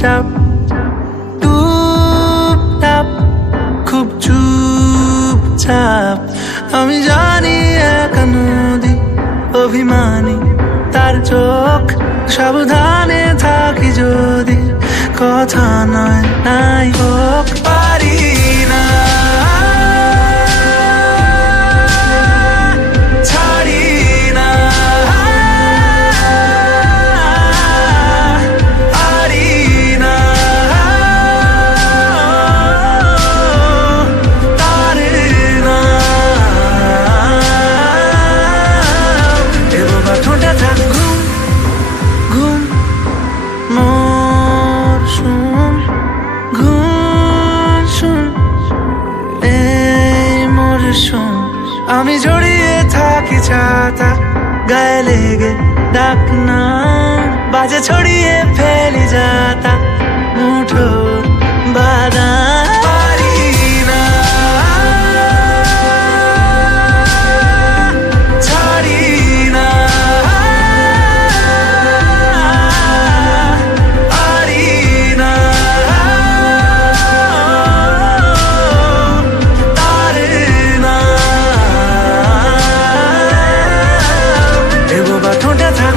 চুপচাপ টুপটাপ খুব চুপচাপ আমি জানি একা নদী অভিমানী তার চোখ সাবধানে থাকি যদি কথা নয় নাই হোক পারি না ছাড়ি না পারি না তারে না এ বাবা ঠোঁটে থাক ঘুম ঘুম মোর শুন ঘুম শুন এই মোর শুন আমি জড়িয়ে থাকি ছাতা গায়ে লেগে ডাক না বাজে ছড়িয়ে ফেলি যাতা মুঠোর বাদাম পারি না ছাড়ি না পারি না তারে না এ বাবা ঠোঁটে থাক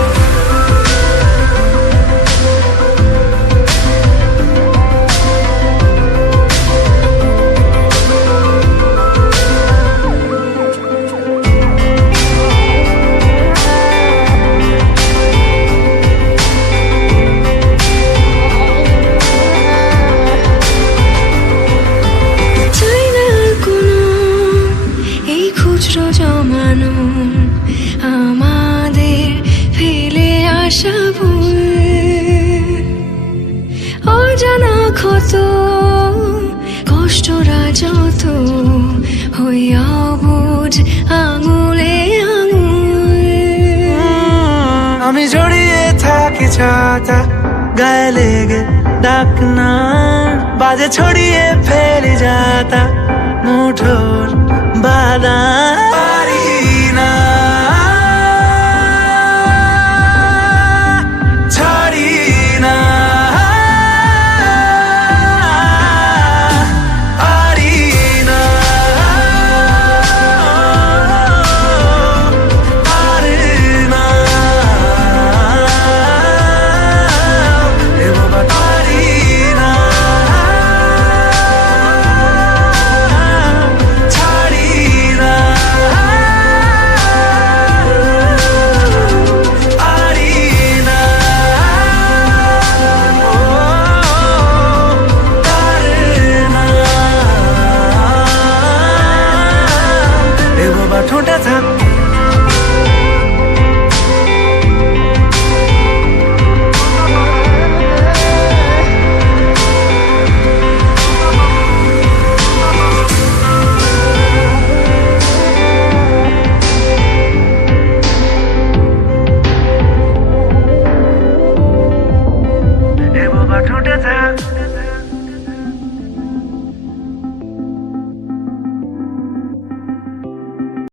চাই না আর কোনো এই খুচরো জমানো আমাদের ফেলে আসা ভুল অজানা ক্ষত কষ্টরা যত হইয়া বুঝ আঙুলে আঙুল আমি জড়িয়ে থাকি ছাতা গায়ে লেগে ডাক না বাজে ছড়িয়ে ফেলি যাতা মুঠোর বাদাম